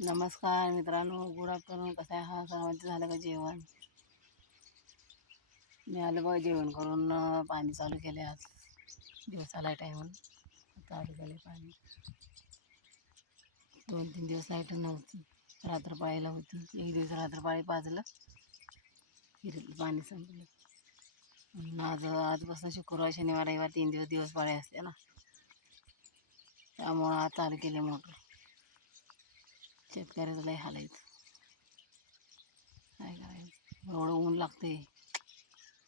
नमस्कार मित्रांनो, good afternoon. कसं आहे हा सर्वांचं झालं का जेवण? मी आलं बघा जेवण करून. पाणी चालू केले. आज दिवस आला टाईमून चालू केले पाणी. 2-3 दिवस लाईट नव्हती, रात्रपाळीला होती. एक दिवस रात्रपाळी पाजलं, हिरीतलं पाणी संपलं. म्हणून आजपासून शुक्रवार शनिवार रविवार 3 दिवस दिवसपाळी असते ना, त्यामुळं आज चालू केले मोटर. शेतकऱ्याचं लय हाल आहेत. काय करायचं, एवढं ऊन लागते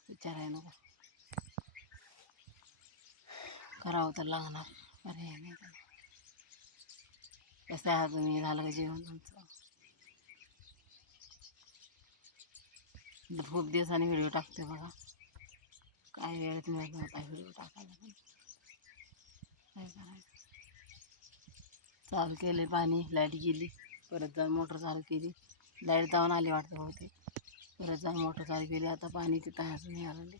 विचाराय नको. करावं तर लागणार, पर्याय नाही त्याला. कसं आहात तुम्ही? झालं का जेवण तुमचं? खूप दिवसांनी व्हिडिओ टाकते बघा. काय वेळच मिळत नव्हता व्हिडिओ टाकायला, पण काय करायचं. चालू केले पाणी, लाईट गेली, परत जाऊन मोटर चालू केली. लाईट जाऊन आली वाटतं बहुतेक, परत जाऊन मोटर चालू केली. आता पाणी तिथं अजून नाही आलं.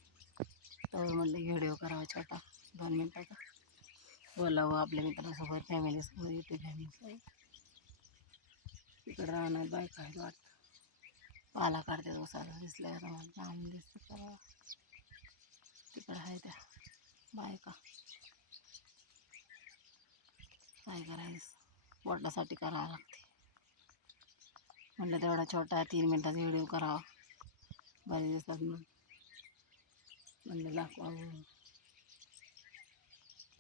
तर म्हणलं व्हिडिओ करावा छोटा 2 मिनटाचा, बोलावं आपल्या मित्रांसोबत, फॅमिलीसोबत, यूट्यूब फॅमिलीसोबत. तिकडं राहणार बायका आहेत वाटतं, पाला काढते उसाला दिसल्या मला, आणून दिसतं करावं. तिकडं आहे त्या बायका. काय करायचं, पोटासाठी करावं लागते. म्हटलं तेवढा छोटा 3 मिनटाचा व्हिडिओ करावा, बरेच दिवसात म्हणलं दाखवावं.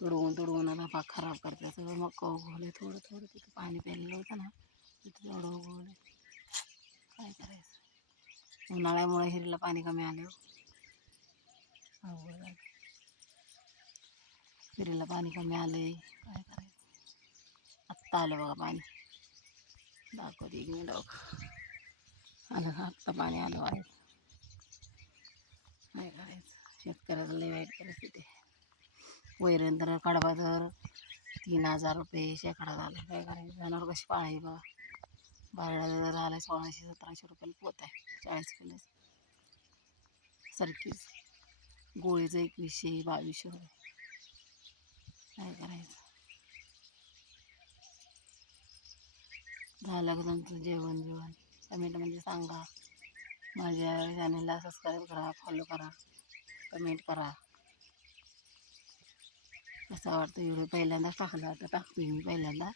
तुडवून आता पाक खराब करते सगळं. मग उगवलं थोडं थोडं, तिथं पाणी प्यायलेलं होतं ना, तिथं तेवढं उगवलं. काय करायचं, उन्हाळ्यामुळे हिरीला पाणी कमी आले हो. अवघड झालं, हिरीला पाणी कमी आले. काय करायचं. आत्ता आलं बघा पाणी, दाखवते 1 मिनिट बघा. आलं का आत्ता पाणी आलं वाईट. काय करायचं, शेतकऱ्याचं लई वाईट परिस्थिती आहे. वैरण तर कडबा तर 3000 रुपये शेकडा झाला. काय करायचं, जनावर कशी पाळायची बघा. बारडा जर झाला 1600-1700 रुपयाला पोत आहे, 40 किलो. सरकीच गोळीचं 2100-2200 रुपये. काय करायचं. झालं का तुमचं जेवण कमेंटमध्ये सांगा. माझ्या चॅनलला सबस्क्राईब करा, फॉलो करा, कमेंट करा. कसं वाटतं व्हिडिओ, पहिल्यांदाच टाकला होता, टाकतो मी पहिल्यांदा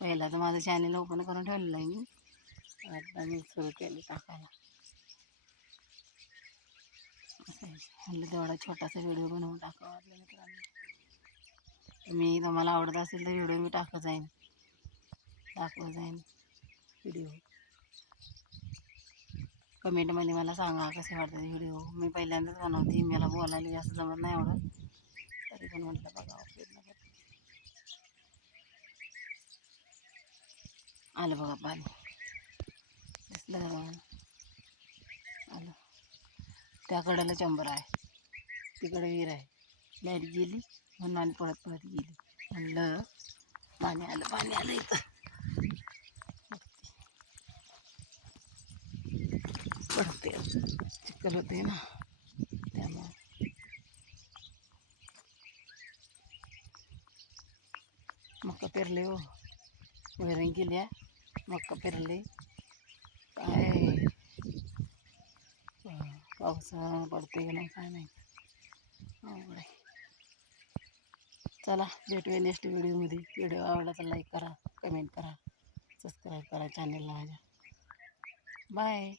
तर माझं चॅनल ओपन करून ठेवलेलं आहे मी. आता मी सुरू केलं टाकायला. असं म्हटलं तेवढा छोटासा व्हिडिओ बनवून टाकावा आपल्या मित्रांनो. तुम्हाला आवडत असेल तर व्हिडिओ मी दाखवत जाईन व्हिडिओ. कमेंटमध्ये मला सांगा कसे वाटतात व्हिडिओ. मी पहिल्यांदाच बनवते, मला बोलायला जास्त जमत नाही एवढं, तरी पण म्हटलं बघा प्रयत्न करते. आलं बघा पाणी, दिसलं आलं. त्याकडेला चंबर आहे, तिकडे विहीर आहे. लाईट गेली म्हणून आणि पळत गेली. म्हणलं पाणी आलं इथं. पडते चिखल होते ना, त्यामुळं. मक्का पेरले हो, वैरण केली आहे, मक्का पेरले. काय पाऊस पडते की नाही काय नाही, अवघड आहे. चला भेटूया नेक्स्ट व्हिडिओमध्ये. व्हिडिओ आवडला तर लाईक करा, कमेंट करा, सबस्क्राईब करा चॅनलला माझ्या. बाय.